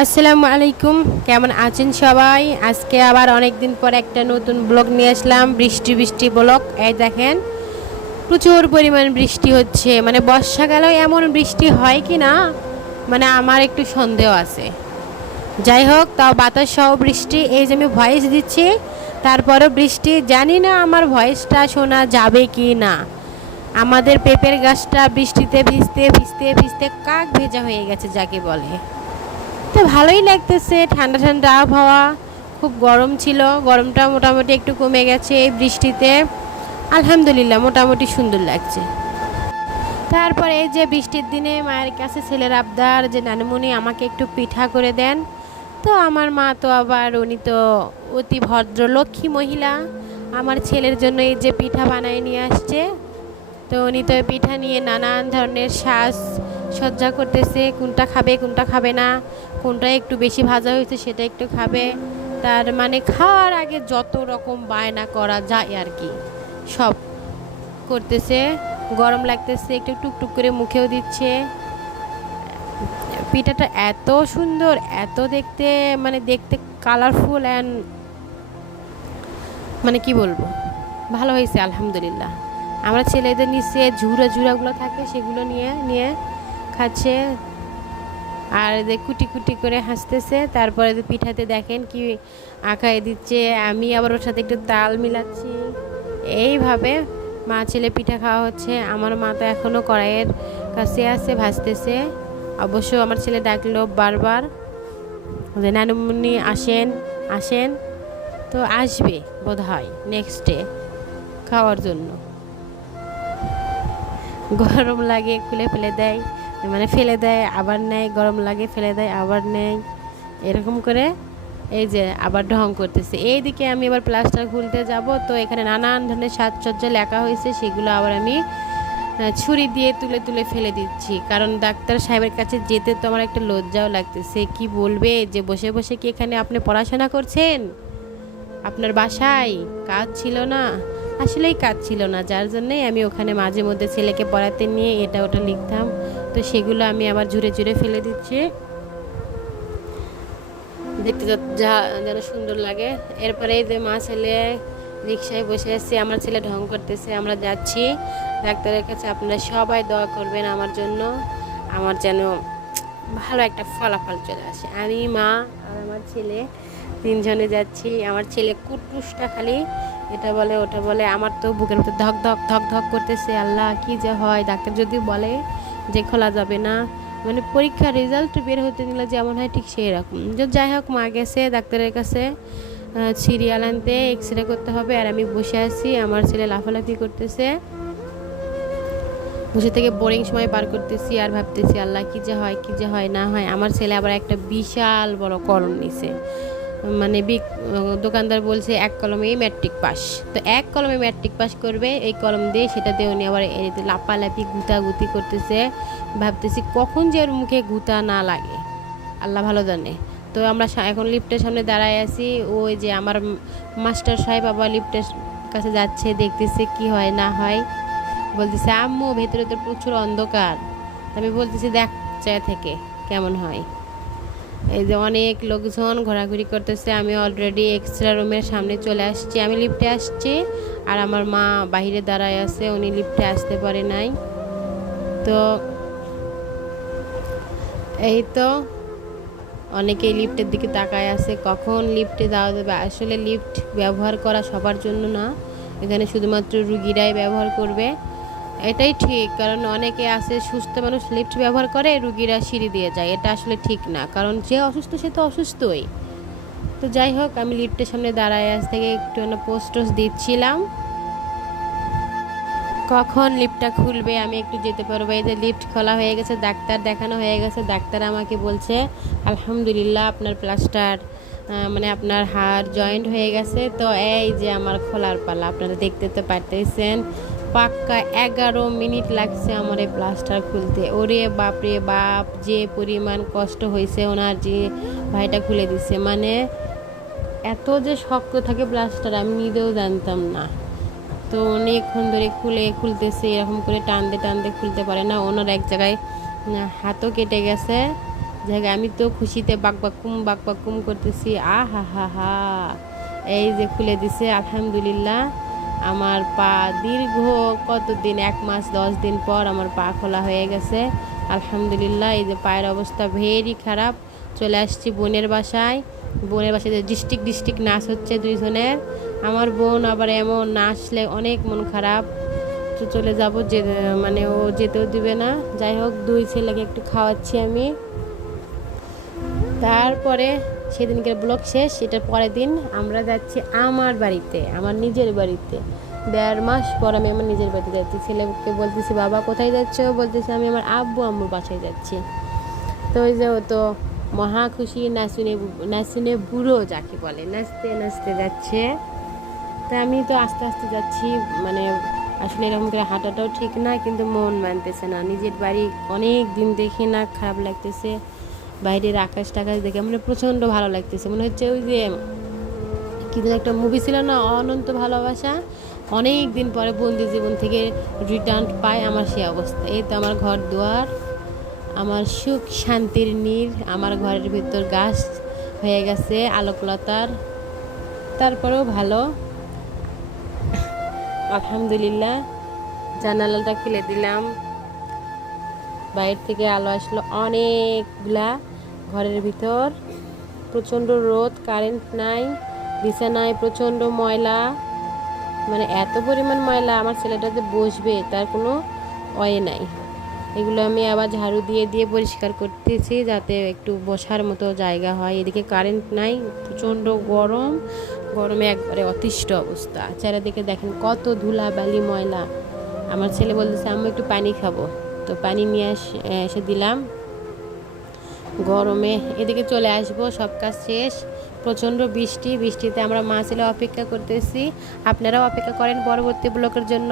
আসসালামু আলাইকুম, কেমন আছেন সবাই? আজকে আবার অনেক দিন পর একটা নতুন ব্লগ নিয়ে আসলাম, বৃষ্টি বৃষ্টি ব্লগ। এই দেখেন, প্রচুর পরিমাণ বৃষ্টি হচ্ছে। মানে বর্ষাকালেও এমন বৃষ্টি হয় কি না, মানে আমার একটু সন্দেহ আছে। যাই হোক, তাও বাতাস সহ বৃষ্টি। এই যে আমি ভয়েস দিচ্ছি, তারপরও বৃষ্টি। জানি না আমার ভয়েসটা শোনা যাবে কি না। আমাদের পেঁপের গাছটা বৃষ্টিতে ভিজতে ভিজতে ভিজতে কাক ভেজা হয়ে গেছে যাকে বলে। তো ভালোই লাগতেছে, ঠান্ডা ঠান্ডা আবহাওয়া। খুব গরম ছিল, গরমটা মোটামুটি একটু কমে গেছে এই বৃষ্টিতে। আলহামদুলিল্লাহ, মোটামুটি সুন্দর লাগছে। তারপরে এই যে বৃষ্টির দিনে মায়ের কাছে ছেলের আবদার যে নানুমণি আমাকে একটু পিঠা করে দেন। তো আমার মা তো আবার, উনি তো অতি ভদ্র লক্ষ্মী মহিলা, আমার ছেলের জন্য এই যে পিঠা বানায় নিয়ে আসছে। তো উনি তো পিঠা নিয়ে নানান ধরনের সাজ সজ্জা করতেছে, কোনটা খাবে কোনটা খাবে না, কোনটা একটু বেশি ভাজা হয়েছে সেটা একটু খাবে। তার মানে খাওয়ার আগে যত রকম বায়না করা যায় আর কি, সব করতেছে। গরম লাগতেছে, একটু টুকটুক করে মুখেও দিচ্ছে। পিঠাটা এত সুন্দর, এত দেখতে, মানে দেখতে কালারফুল অ্যান্ড, মানে কি বলবো, ভালো হয়েছে আলহামদুলিল্লাহ। আমরা ছেলেদের নিচে ঝুড়া ঝুড়াগুলো থাকে সেগুলো নিয়ে নিয়ে খাচ্ছে, আর যে কুটি কুটি করে হাসতেছে। তারপরে পিঠাতে দেখেন কি আঁকায় দিচ্ছে, আমি আবার ওর সাথে একটু তাল মিলাচ্ছি। এইভাবে মা ছেলে পিঠা খাওয়া হচ্ছে। আমার মা তো এখনও কড়াইয়ের কাছে আছে, ভাজতেছে। অবশ্য আমার ছেলে ডাকলো বারবার যে নানুমণি আসেন আসেন। তো আসবে বোধ হয় নেক্সট ডে খাওয়ার জন্য। গরম লাগে খুলে ফেলে দেয়, মানে ফেলে দেয় আবার নেয়, গরম লাগে ফেলে দেয় আবার নেয়, এরকম করে এই যে আবার ঢং করতেছে। এইদিকে আমি আবার প্লাস্টার খুলতে যাব, তো এখানে নানান ধরনের সাজসজ্জা লেখা হয়েছে, সেগুলো আবার আমি ছুরি দিয়ে তুলে তুলে ফেলে দিচ্ছি। কারণ ডাক্তার সাহেবের কাছে যেতে তো আমার একটা লজ্জাও লাগতেছে। কি বলবে যে বসে বসে কি এখানে আপনি পড়াশোনা করছেন, আপনার বাসায় কাজ ছিল না? আসলেই কাজ ছিল না, যার জন্যই আমি ওখানে মাঝে মধ্যে ছেলেকে পড়াতে নিয়ে এটা ওটা লিখতাম। তো সেগুলো আমি আবার ঝুড়ে ঝুড়ে ফেলে দিচ্ছি, দেখতে যা যেন সুন্দর লাগে। এরপরে এই যে মা ছেলে রিক্সায় বসে আসছি, আমার ছেলে ঢং করতেছে। আমরা যাচ্ছি ডাক্তারের কাছে। আপনারা সবাই দোয়া করবেন আমার জন্য, আমার যেন ভালো একটা ফলাফল চলে আসে। আমি, মা আর আমার ছেলে তিনজনে যাচ্ছি। আমার ছেলে কুটুসটা খালি এটা বলে ওটা বলে, আমার তো বুকের ভিতর ধক ধক ধক ধক করতেছে। আল্লাহ, কি যে হয়, ডাক্তার যদি বলে যে খোলা যাবে না, মানে পরীক্ষার রেজাল্ট বের হতে নিলে যেমন হয় ঠিক সেই রকম। যাই হোক, মা গেছে ডাক্তারের কাছে সিরিয়াল আনতে, এক্স রে করতে হবে। আর আমি বসে আছি, আমার ছেলে লাফালাফি করতেছে। বসে থেকে বোরিং সময় পার করতেছি আর ভাবতেছি আল্লাহ, কি যে হয় কি যে হয় না হয়। আমার ছেলে আবার একটা বিশাল বড় কলম নিছে, মানে দোকানদার বলছে এক কলমেই ম্যাট্রিক পাস। তো এক কলমে ম্যাট্রিক পাস করবে এই কলম দিয়ে, সেটা দিয়ে উনি আবার লাপালাপি গুতাগুতি করতেছে। ভাবতেছি কখন যে ওর মুখে গুতা না লাগে, আল্লাহ ভালো জানে। তো আমরা এখন লিফটের সামনে দাঁড়ায় আছি। ওই যে আমার মাস্টার সাহেব আবার লিফটের কাছে যাচ্ছে, দেখতেছে কি হয় না হয়। বলতেছে আম্মু ভেতরে তো প্রচুর অন্ধকার। আমি বলতেছি দেখ চায় থেকে কেমন হয়। এই যে অনেক লোকজন ঘোরাঘুরি করতেছে। আমি অলরেডি এক্সট্রা রুমের সামনে চলে আসছি, আমি লিফটে আসছি। আর আমার মা বাহিরে দাঁড়ায় আছে, উনি লিফটে আসতে পারে নাই। তো এই তো অনেকেই লিফটের দিকে তাকায় আছে, কখন লিফটে যাওয়া যাবে। আসলে লিফট ব্যবহার করা সবার জন্য না, এখানে শুধুমাত্র রুগীরাই ব্যবহার করবে, এটাই ঠিক। কারণ অনেকে আছে সুস্থ মানুষ লিফট ব্যবহার করে, রুগীরা সিঁড়ি দিয়ে যায়, এটা আসলে ঠিক না। কারণ যে অসুস্থ সে তো অসুস্থই। তো যাই হোক, আমি লিফটের সামনে দাঁড়ায় আজ থেকে একটু পোস্ট দিচ্ছিলাম কখন লিফটটা খুলবে, আমি একটু যেতে পারবো। এই যে লিফট খোলা হয়ে গেছে, ডাক্তার দেখানো হয়ে গেছে। ডাক্তার আমাকে বলছে আলহামদুলিল্লাহ আপনার প্লাস্টার, মানে আপনার হাড় জয়েন্ট হয়ে গেছে। তো এই যে আমার খোলার পালা, আপনারা দেখতে তো পারতেছেন। পাক্কা 11 মিনিট লাগছে আমার এই প্লাস্টার খুলতে। ওরে বাপরে বাপ, যে পরিমাণ কষ্ট হয়েছে ওনার, যে ভাইটা খুলে দিছে। মানে এত যে শক্ত থাকে প্লাস্টার আমি নিজেও জানতাম না। তো অনেকক্ষণ ধরে খুলতেছে, এরকম করে টানতে টানতে খুলতে পারে না। ওনার এক জায়গায় হাতও কেটে গেছে, জায়গা আমি তো খুশিতে বাকবাকুম করতেছি। হা হা হা, এই যে খুলে দিছে আলহামদুলিল্লাহ। আমার পা দীর্ঘ কতদিন, 1 মাস 10 দিন পর আমার পা খোলা হয়ে গেছে আলহামদুলিল্লাহ। এই যে পায়ের অবস্থা ভেরি খারাপ। চলে আসছি বোনের বাসায়। বোনের বাসায় ডিস্ট্রিক্ট নাচ হচ্ছে 2 জনের। আমার বোন আবার এমন নাচলে অনেক মন খারাপ। তো চলে যাব, যে মানে ও যেতেও দিবে না। যাই হোক, 2 ছেলেকে একটু খাওয়াচ্ছি আমি। তারপরে সেদিনকার ব্লগ শেষ। এটার পরের দিন আমরা যাচ্ছি আমার বাড়িতে, আমার নিজের বাড়িতে। 1.5 মাস পর আমি আমার নিজের বাড়িতে যাচ্ছি। ছেলেকে বলতেছি, বাবা কোথায় যাচ্ছ? বলতেছি, আমি আমার আব্বু আম্মুর বাসায় যাচ্ছি। তো ওই যে ও তো মহা খুশি, নাচুনে বুড়ো যাকে বলে, নাচতে নাচতে যাচ্ছে। তা আমি তো আস্তে আস্তে যাচ্ছি, মানে আসলে এরকম করে হাঁটাটাও ঠিক না, কিন্তু মন মানতেছে না। নিজের বাড়ি অনেক দিন দেখি না, খারাপ লাগতেছে। বাইরের আকাশ টাকাশ দেখে মানে প্রচণ্ড ভালো লাগতেছে। মনে হচ্ছে ওই যে কি যেন একটা মুভি ছিল না, অনন্ত ভালোবাসা, অনেক দিন পরে বন্দি জীবন থেকে রিটার্ন পায়, আমার সেই অবস্থা। এই তো আমার ঘর দুয়ার, আমার সুখ শান্তির নীড়, আমার ঘরের ভিতর গাছ হয়ে গেছে আলোকলতার। তারপরেও ভালো আলহামদুলিল্লাহ। জানালাটা খুলে দিলাম, বাইরে থেকে আলো আসলো অনেকগুলা। ঘরের ভিতর প্রচণ্ড রোদ, কারেন্ট নাই, বিছানায় প্রচণ্ড ময়লা, মানে এত পরিমাণ ময়লা। আমার ছেলেটা যে বসবে তার কোনো ওয়ে নাই। এগুলো আমি আবার ঝাড়ু দিয়ে দিয়ে পরিষ্কার করতেছি, যাতে একটু বসার মতো জায়গা হয়। এদিকে কারেন্ট নাই, প্রচণ্ড গরম, গরমে একবারে অতিষ্ঠ অবস্থা। চারিদিকে দেখেন কত ধুলাবালি ময়লা। আমার ছেলে বলতেছে, আমি একটু পানি খাবো, তো পানি নিয়ে এসে দিলাম। গরমে এদিকে চলে আসবো, সব কাজ শেষ। প্রচণ্ড বৃষ্টিতে আমরা মা ছেলে অপেক্ষা করতেছি। আপনারাও অপেক্ষা করেন পরবর্তী ব্লকের জন্য।